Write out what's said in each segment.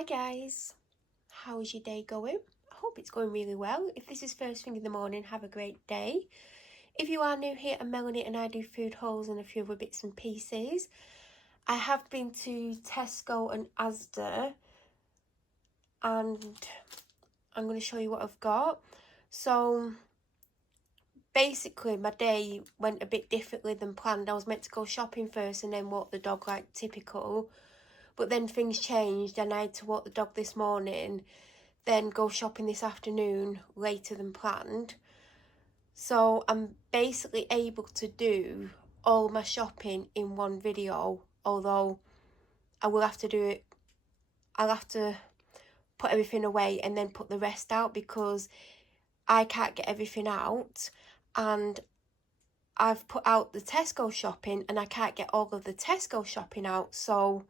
Hi guys, how's your day going? I hope it's going really well. If this is first thing in the morning, have a great day. If you are new here, I'm Melanie and I do food hauls and a few other bits and pieces. I have been to Tesco and Asda and I'm going to show you what I've got. So basically my day went a bit differently than planned. I was meant to go shopping first and then walk the dog like typical. But then things changed and I had to walk the dog this morning, then go shopping this afternoon later than planned. So I'm basically able to do all my shopping in one video, although I will have to do it, I'll have to put everything away and then put the rest out because I can't get everything out, and I've put out the Tesco shopping and I can't get all of the Tesco shopping out, so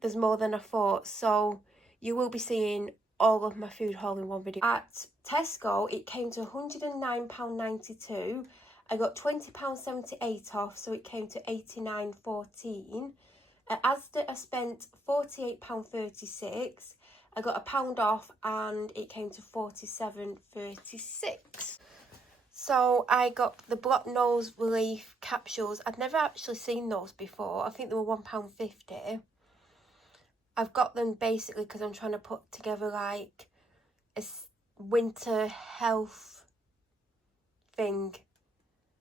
there's more than I thought. So you will be seeing all of my food haul in one video. At Tesco, it came to £109.92. I got £20.78 off, so it came to £89.14. At Asda, I spent £48.36. I got £1 off and it came to £47.36. So I got the block nose relief capsules. I'd never actually seen those before. I think they were £1.50. I've got them basically because I'm trying to put together like a winter health thing.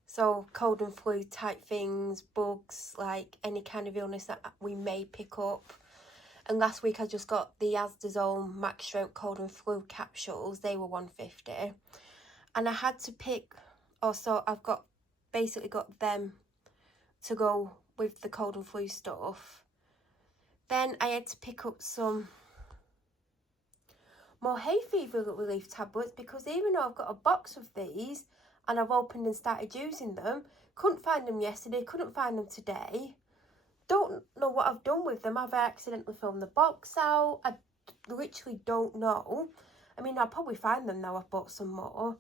So cold and flu type things, bugs, like any kind of illness that we may pick up. And last week I just got the Asda's own Max Strength cold and flu capsules. They were £1.50. And I had to pick, also I've got basically got them to go with the cold and flu stuff. Then I had to pick up some more hay fever relief tablets because even though I've got a box of these and I've opened and started using them, couldn't find them yesterday, couldn't find them today. Don't know what I've done with them. Have I accidentally thrown the box out? I literally don't know. I mean, I'll probably find them now. I've bought some more.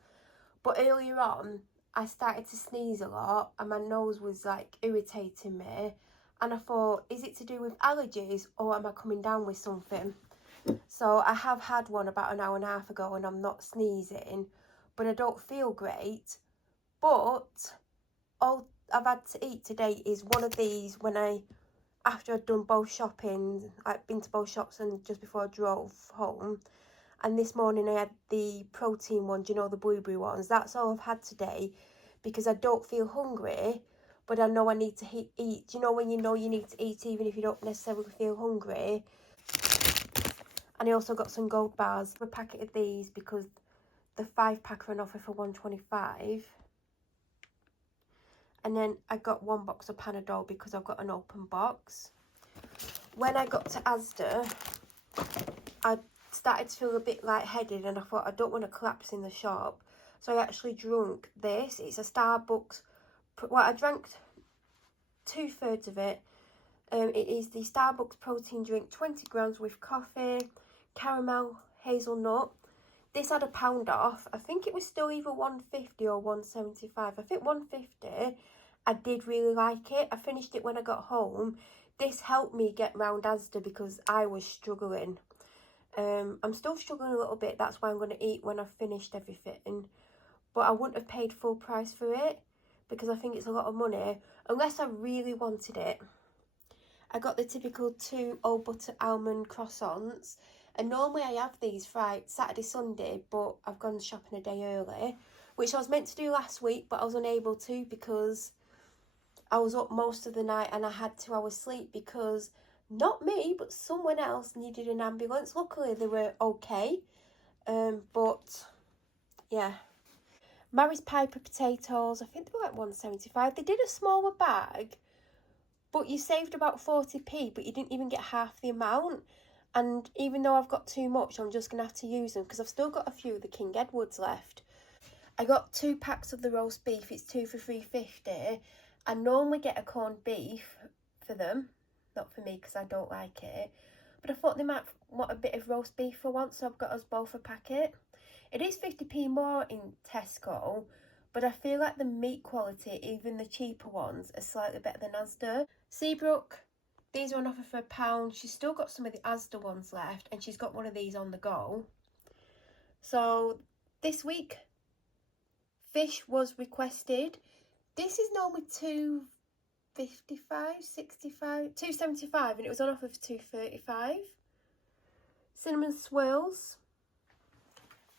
But earlier on, I started to sneeze a lot and my nose was like irritating me. And I thought, is it to do with allergies or am I coming down with something? So I have had one about an hour and a half ago and I'm not sneezing, but I don't feel great. But all I've had to eat today is one of these after I'd done both shopping, I'd been to both shops and just before I drove home. And this morning I had the protein ones, you know, the blueberry ones. That's all I've had today because I don't feel hungry. But I know I need to eat. You know when you know you need to eat even if you don't necessarily feel hungry. And I also got some gold bars. A packet of these because the 5-pack are on offer for £1.25. And then I got 1 box of Panadol because I've got an open box. When I got to Asda, I started to feel a bit lightheaded and I thought I don't want to collapse in the shop. So I actually drank this. It's a Starbucks. Well, I drank 2/3 of it. It is the Starbucks protein drink, 20 grams with coffee, caramel, hazelnut. This had £1 off. I think it was still either £1.50 or £1.75. I think £1.50. I did really like it. I finished it when I got home. This helped me get round Asda because I was struggling. I'm still struggling a little bit. That's why I'm going to eat when I've finished everything. But I wouldn't have paid full price for it because I think it's a lot of money unless I really wanted it. I got the typical 2 old butter almond croissants, and normally I have these Friday, Saturday, Sunday, but I've gone shopping a day early, which I was meant to do last week, but I was unable to because I was up most of the night and I had 2 hours sleep because not me, but someone else needed an ambulance. Luckily, they were okay, but yeah. Mary's Piper potatoes, I think they were like £1.75. They did a smaller bag, but you saved about 40p, but you didn't even get half the amount. And even though I've got too much, I'm just going to have to use them because I've still got a few of the King Edwards left. I got 2 packs of the roast beef. It's 2 for £3.50. I normally get a corned beef for them. Not for me because I don't like it. But I thought they might want a bit of roast beef for once, so I've got us both a packet. It is 50p more in Tesco, but I feel like the meat quality, even the cheaper ones, are slightly better than Asda. Seabrook, These are on offer for £1. She's still got some of the Asda ones left, and she's got one of these on the go. So this week, fish was requested. This is normally £2.55, 65, £2.75, and it was on offer for £2.35. Cinnamon swirls.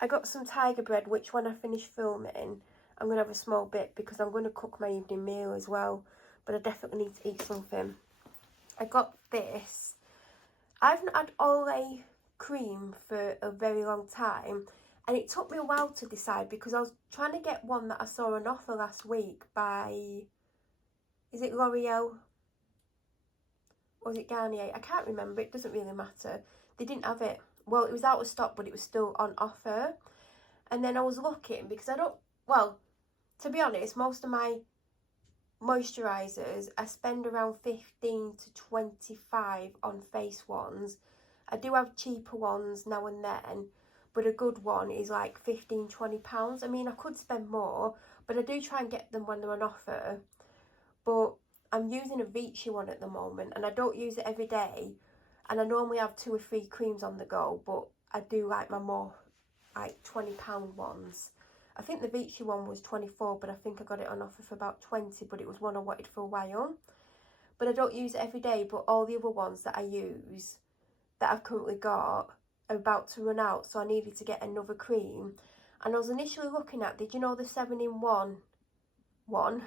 I got some tiger bread, which when I finish filming, I'm going to have a small bit because I'm going to cook my evening meal as well. But I definitely need to eat something. I got this. I've not had Ole cream for a very long time. And it took me a while to decide because I was trying to get one that I saw on offer last week by... Is it L'Oreal? Or is it Garnier? I can't remember. It doesn't really matter. They didn't have it. Well, it was out of stock, but it was still on offer. And then I was looking because I don't... Well, to be honest, most of my moisturisers, I spend around 15 to 25 on face ones. I do have cheaper ones now and then, but a good one is like £15-20. I mean, I could spend more, but I do try and get them when they're on offer. But I'm using a Vichy one at the moment, and I don't use it every day. And I normally have 2 or 3 creams on the go, but I do like my more like £20 ones. I think the Vichy one was 24, but I think I got it on offer for about 20, but it was one I wanted for a while. But I don't use it every day, but all the other ones that I use, that I've currently got, are about to run out, so I needed to get another cream. And I was initially looking at, did you know the 7-in-1 one?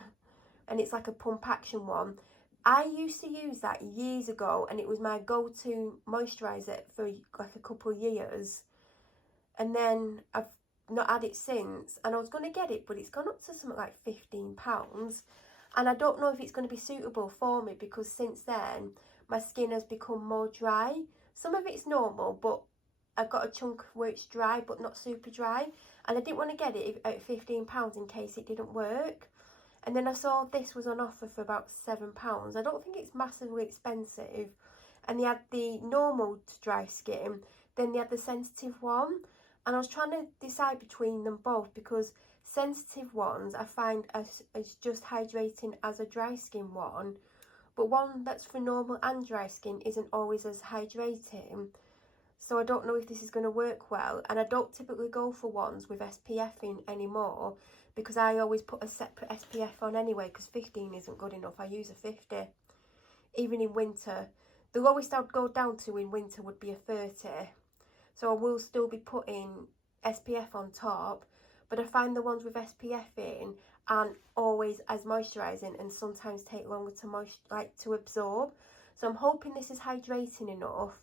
And it's like a pump action one. I used to use that years ago, and it was my go-to moisturiser for like a couple of years. And then I've not had it since, and I was going to get it, but it's gone up to something like £15. And I don't know if it's going to be suitable for me because since then my skin has become more dry. Some of it's normal, but I've got a chunk where it's dry but not super dry, and I didn't want to get it at £15 in case it didn't work. And then I saw this was on offer for about £7. I don't think it's massively expensive. And they had the normal dry skin, then they had the sensitive one. And I was trying to decide between them both because sensitive ones I find as just hydrating as a dry skin one. But one that's for normal and dry skin isn't always as hydrating. So I don't know if this is going to work well. And I don't typically go for ones with SPF in anymore, because I always put a separate SPF on anyway, because 15 isn't good enough. I use a 50. Even in winter. The lowest I'd go down to in winter would be a 30. So I will still be putting SPF on top. But I find the ones with SPF in aren't always as moisturising and sometimes take longer to absorb. So I'm hoping this is hydrating enough,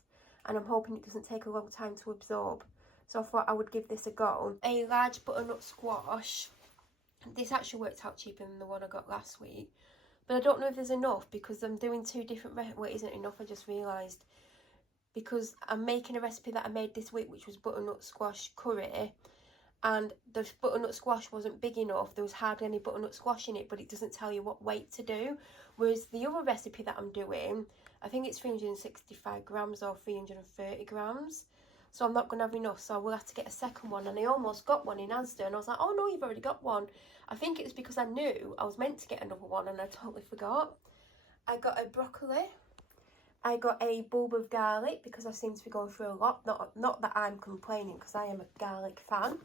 and I'm hoping it doesn't take a long time to absorb. So I thought I would give this a go. A large butternut squash. This actually worked out cheaper than the one I got last week. But I don't know if there's enough because I'm doing 2 different well, it isn't enough, I just realised. Because I'm making a recipe that I made this week, which was butternut squash curry. And the butternut squash wasn't big enough. There was hardly any butternut squash in it, but it doesn't tell you what weight to do. Whereas the other recipe that I'm doing, I think it's 365 grams or 330 grams. So I'm not going to have enough, so I will have to get a second one. And I almost got one in Asda, and I was like, oh no, you've already got one. I think it was because I knew I was meant to get another one, and I totally forgot. I got a broccoli. I got a bulb of garlic, because I seem to be going through a lot. Not that I'm complaining, because I am a garlic fan.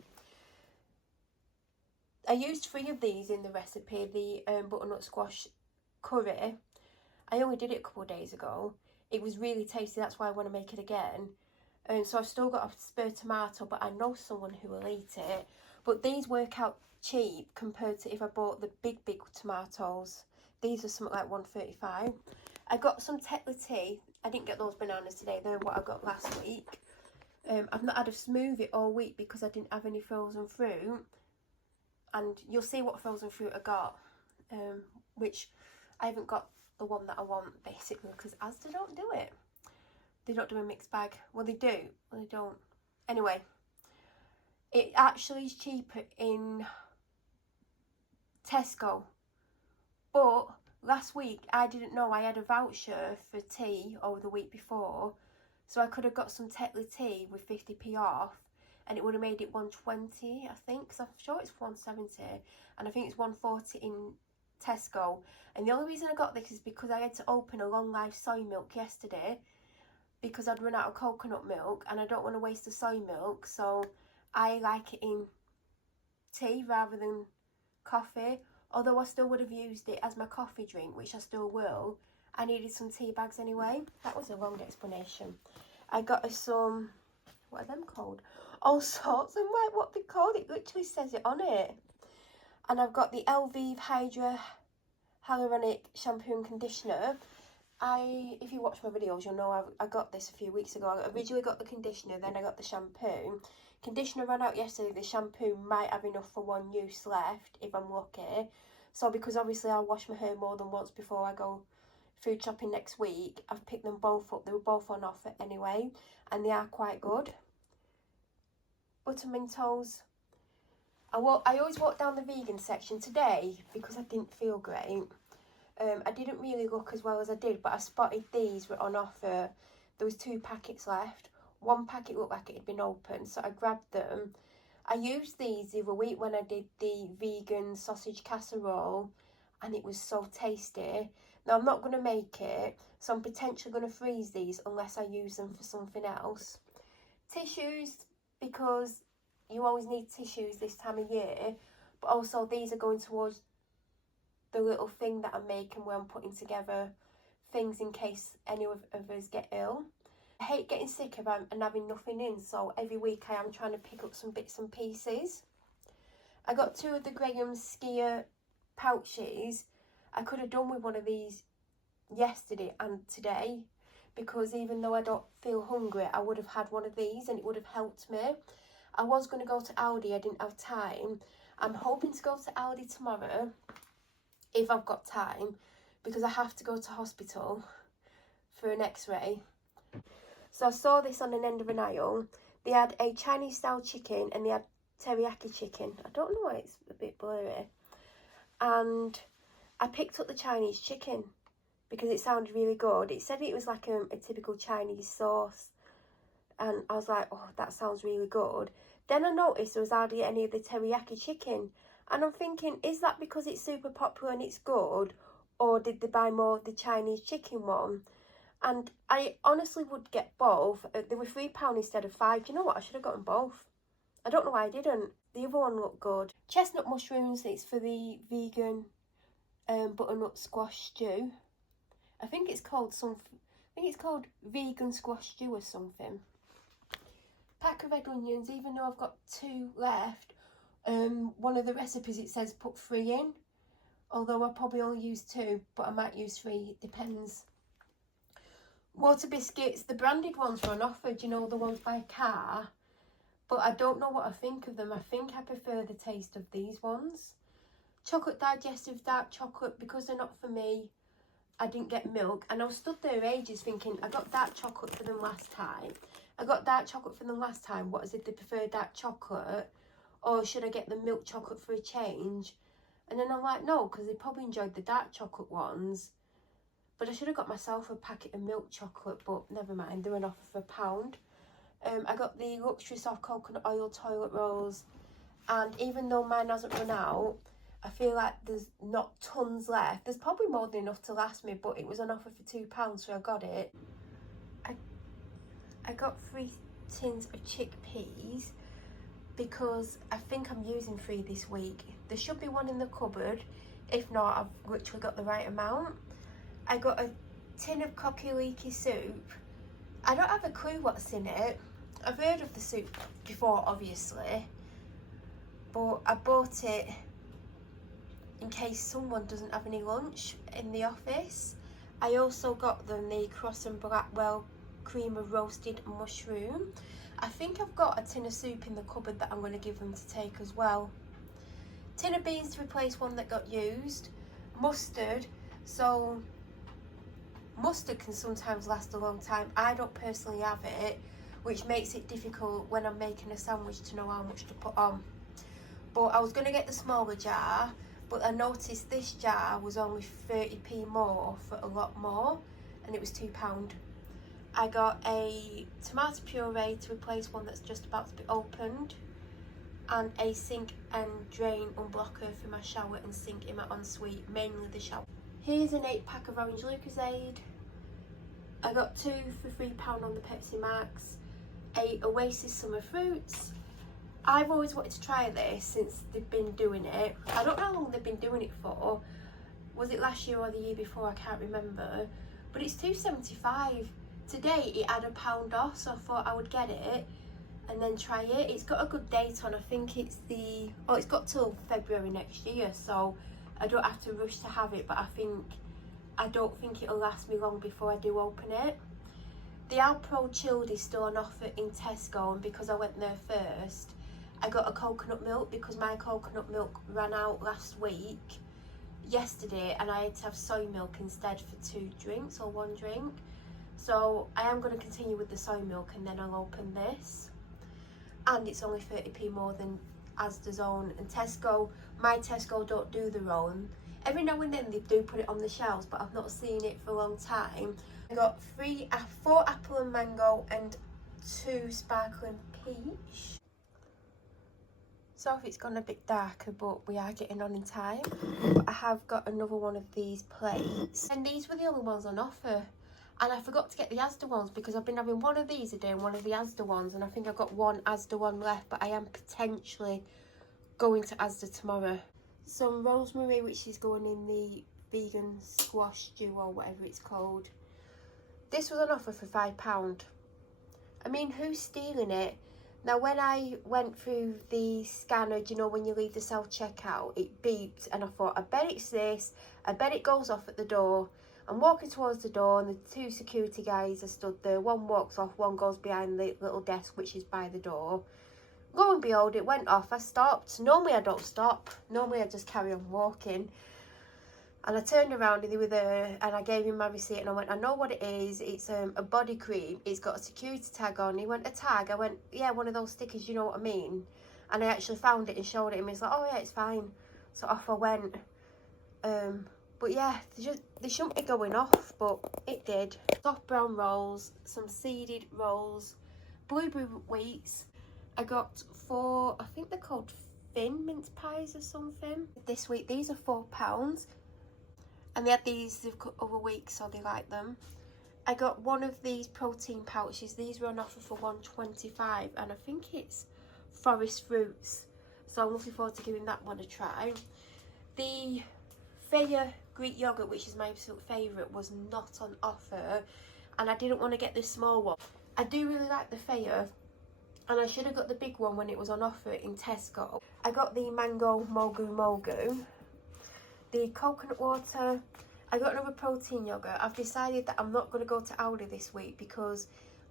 I used 3 of these in the recipe, the butternut squash curry. I only did it a couple of days ago. It was really tasty, that's why I want to make it again. So I've still got a spare tomato, but I know someone who will eat it. But these work out cheap compared to if I bought the big tomatoes. These are something like $1.35. I got some Tetler tea. I didn't get those bananas today. They're what I got last week. I've not had a smoothie all week because I didn't have any frozen fruit. And you'll see what frozen fruit I got. Which I haven't got the one that I want, basically, because Asda don't do it. They don't do a mixed bag. Well, they do. Well, they don't. Anyway, it actually is cheaper in Tesco. But last week, I didn't know I had a voucher for tea over the week before. So I could have got some Tetley tea with 50p off. And it would have made it 120, I think. Because I'm sure it's 170. And I think it's 140 in Tesco. And the only reason I got this is because I had to open a long life soy milk yesterday because I'd run out of coconut milk and I don't want to waste the soy milk, so I like it in tea rather than coffee. Although I still would have used it as my coffee drink, which I still will, I needed some tea bags anyway. That was a long explanation. I got us some, what are them called? All sorts, and what they called, it literally says it on it. And I've got the Elvive Hydra Hyaluronic Shampoo and Conditioner. If you watch my videos, you'll know I got this a few weeks ago. I originally got the conditioner, then I got the shampoo. Conditioner ran out yesterday. The shampoo might have enough for one use left, if I'm lucky. So because obviously I wash my hair more than once before I go food shopping next week, I've picked them both up. They were both on offer anyway, and they are quite good. Buttermintos. I always walk down the vegan section today because I didn't feel great. I didn't really look as well as I did, but I spotted these were on offer. There was 2 packets left. One packet looked like it had been opened, so I grabbed them. I used these the other week when I did the vegan sausage casserole, and it was so tasty. Now, I'm not going to make it, so I'm potentially going to freeze these unless I use them for something else. Tissues, because you always need tissues this time of year, but also these are going towards the little thing that I'm making where I'm putting together things in case any of us get ill. I hate getting sick of and having nothing in, so every week I am trying to pick up some bits and pieces. I got 2 of the Graham Skier pouches. I could have done with one of these yesterday and today, because even though I don't feel hungry, I would have had one of these and it would have helped me. I was going to go to Aldi, I didn't have time. I'm hoping to go to Aldi tomorrow, if I've got time, because I have to go to hospital for an x-ray. So I saw this on an end of an aisle. They had a Chinese style chicken and they had teriyaki chicken. I don't know why it's a bit blurry. And I picked up the Chinese chicken because it sounded really good. It said it was like a typical Chinese sauce. And I was like, oh, that sounds really good. Then I noticed there was hardly any of the teriyaki chicken. And I'm thinking, is that because it's super popular and it's good? Or did they buy more of the Chinese chicken one? And I honestly would get both. They were £3 instead of £5. Do you know what? I should have gotten both. I don't know why I didn't. The other one looked good. Chestnut mushrooms, it's for the vegan butternut squash stew. I think it's called vegan squash stew or something. Pack of red onions, even though I've got 2 left. One of the recipes it says put 3 in, although I probably only use 2, but I might use 3, it depends. Water biscuits, the branded ones were on offer, do you know, the ones by Car, but I don't know what I think of them. I think I prefer the taste of these ones. Chocolate digestive dark chocolate, because they're not for me, I didn't get milk, and I was stood there ages thinking, I got dark chocolate for them last time. What is it, they prefer dark chocolate? Or should I get the milk chocolate for a change? And then I'm like, no, because they probably enjoyed the dark chocolate ones. But I should have got myself a packet of milk chocolate, but never mind, they're on offer for £1. I got the luxury soft coconut oil toilet rolls, and even though mine hasn't run out, I feel like there's not tons left. There's probably more than enough to last me, but it was on offer for £2, so I got it. I got 3 tins of chickpeas because I think I'm using 3 this week. There should be 1 in the cupboard. If not, I've literally got the right amount. I got a tin of cocky soup. I don't have a clue what's in it. I've heard of the soup before, obviously, but I bought it in case someone doesn't have any lunch in the office. I also got them the Cross and Blackwell cream of roasted mushroom. I think I've got a tin of soup in the cupboard that I'm going to give them to take as well. Tin of beans to replace one that got used. Mustard. So mustard can sometimes last a long time. I don't personally have it, which makes it difficult when I'm making a sandwich to know how much to put on. But I was going to get the smaller jar, but I noticed this jar was only 30p more for a lot more, and it was £2. I got a tomato puree to replace one that's just about to be opened. and a sink and drain unblocker for my shower and sink in my ensuite, mainly the shower. Here's an 8-pack of orange Lucozade. I got 2 for £3 on the Pepsi Max. A Oasis Summer Fruits. I've always wanted to try this since they've been doing it. I don't know how long they've been doing it for. Was it last year or the year before? I can't remember. But it's £2.75. Today it had £1 off, so I thought I would get it and then try it. It's got a good date on. I think it's it's got till February next year, so I don't have to rush to have it, but I don't think it'll last me long before I do open it. The Alpro Chilled is still on offer in Tesco, and because I went there first, I got a coconut milk because my coconut milk ran out yesterday, and I had to have soy milk instead for 2 drinks or 1 drink. So I am going to continue with the soy milk, and then I'll open this. And it's only 30p more than Asda's own, and Tesco, my Tesco don't do their own. Every now and then they do put it on the shelves, but I've not seen it for a long time. I got 4 apple and mango and 2 sparkling peach. So it's gone a bit darker, but we are getting on in time. But I have got another one of these plates, and these were the only ones on offer. And I forgot to get the Asda ones because I've been having one of these a day and one of the Asda ones, and I think I've got one Asda one left, but I am potentially going to Asda tomorrow. Some rosemary, which is going in the vegan squash stew or whatever it's called. This was on offer for £5. I mean, who's stealing it? Now, when I went through the scanner, you know, when you leave the self-checkout, it beeped, and I thought, I bet it's this. I bet it goes off at the door. I'm walking towards the door, and the 2 security guys are stood there. One walks off, one goes behind the little desk, which is by the door. Lo and behold, it went off. I stopped. Normally, I don't stop. Normally, I just carry on walking. And I turned around, and they were there, and I gave him my receipt, and I went, I know what it is. It's a body cream. It's got a security tag on. He went, a tag? I went, yeah, one of those stickers, you know what I mean? And I actually found it and showed it him. He's like, oh, yeah, it's fine. So off I went. But yeah, they shouldn't be going off, but it did. Soft brown rolls, some seeded rolls, blueberry wheats. I got 4, I think they're called thin mince pies or something. This week, these are £4. And they had these the other week, so they like them. I got one of these protein pouches. These were on offer for £1.25, and I think it's forest fruits. So I'm looking forward to giving that one a try. The Faya Greek yogurt, which is my absolute favourite, was not on offer, and I didn't want to get this small one. I do really like the Faya, and I should have got the big one when it was on offer in Tesco. I got the mango mogu mogu, the coconut water. I got another protein yogurt. I've decided that I'm not going to go to Aldi this week because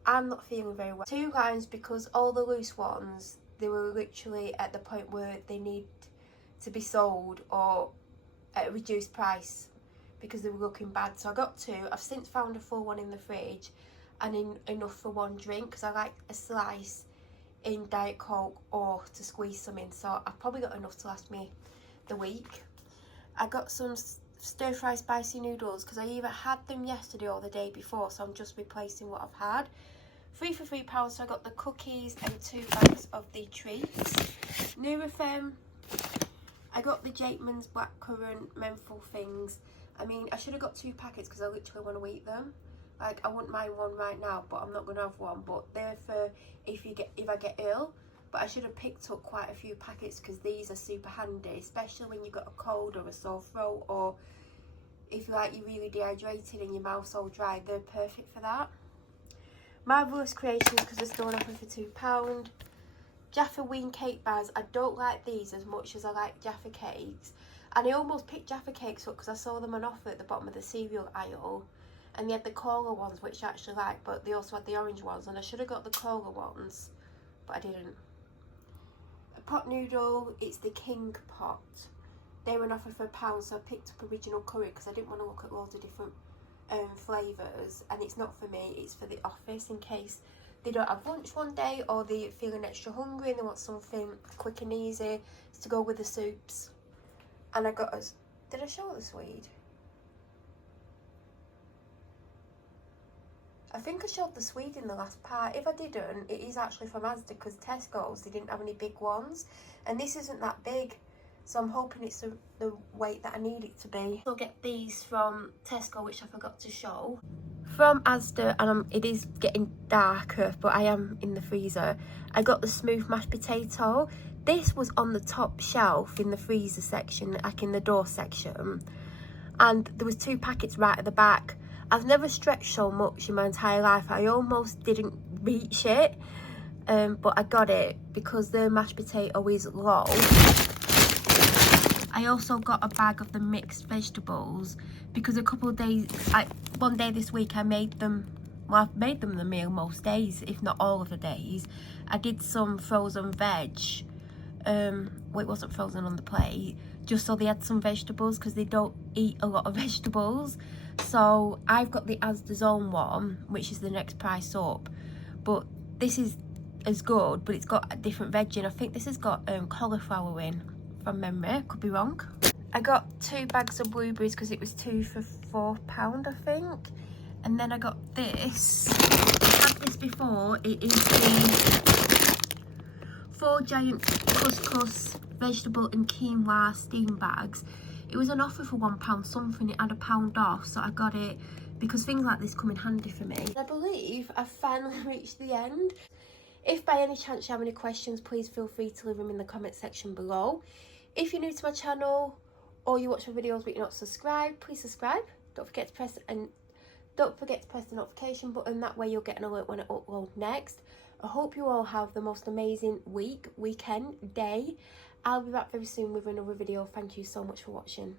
I'm not feeling very well. 2 lines because all the loose ones, they were literally at the point where they need to be sold or at a reduced price because they were looking bad. So I got 2. I've since found a full one in the fridge and enough for 1 drink because I like a slice in Diet Coke or to squeeze some in. So I've probably got enough to last me the week. I got some stir-fry spicy noodles because I either had them yesterday or the day before, so I'm just replacing what I've had. 3 for £3, so I got the cookies and 2 bags of the treats. Nurofen. I got the Jakeman's blackcurrant menthol things. I mean, I should have got 2 packets because I literally want to eat them. Like, I wouldn't mind one right now, but I'm not going to have one. But they're for if I get ill. But I should have picked up quite a few packets because these are super handy, especially when you've got a cold or a sore throat, or if you're really dehydrated and your mouth's all dry, they're perfect for that. Marvellous Creations because they're still on offer for £2. Jaffa Ween cake bars. I don't like these as much as I like Jaffa cakes. And I almost picked Jaffa cakes up because I saw them on offer at the bottom of the cereal aisle. And they had the cola ones, which I actually like, but they also had the orange ones. And I should have got the cola ones, but I didn't. A pot noodle, it's the King pot. They were on offer for £1, so I picked up original curry because I didn't want to look at loads of different flavours. And it's not for me, it's for the office in case they don't have lunch one day or they're feeling extra hungry and they want something quick and easy to go with the soups. And I got us. Did I show the Swede? I think I showed the Swede in the last part. If I didn't, it is actually from Asda, because Tesco's, they didn't have any big ones. And this isn't that big, so I'm hoping it's the weight that I need it to be. I'll get these from Tesco, which I forgot to show. From Asda, and it is getting darker, but I am in the freezer. I got the smooth mashed potato. This was on the top shelf in the freezer section, like in the door section. And there was 2 packets right at the back. I've never stretched so much in my entire life. I almost didn't reach it, but I got it because the mashed potato is low. I also got a bag of the mixed vegetables because a couple of days, one day this week I made them, well, I've made them the meal most days, if not all of the days. I did some frozen veg, well, it wasn't frozen on the plate, just so they had some vegetables because they don't eat a lot of vegetables. So I've got the Asda Zone one, which is the next price up, but this is as good, but it's got a different veg in. I think this has got cauliflower in, from memory, could be wrong. I got 2 bags of blueberries because it was 2 for £4, I think. And then I got this. I've had this before. It is the 4 giant couscous vegetable and quinoa steam bags. It was an offer for £1 something. It had £1 off, so I got it because things like this come in handy for me. I believe I've finally reached the end. If by any chance you have any questions, please feel free to leave them in the comment section below. If you're new to my channel or you watch my videos but you're not subscribed, please subscribe. Don't forget to press the notification button. That way you'll get an alert when I upload next. I hope you all have the most amazing week, weekend, day. I'll be back very soon with another video. Thank you so much for watching.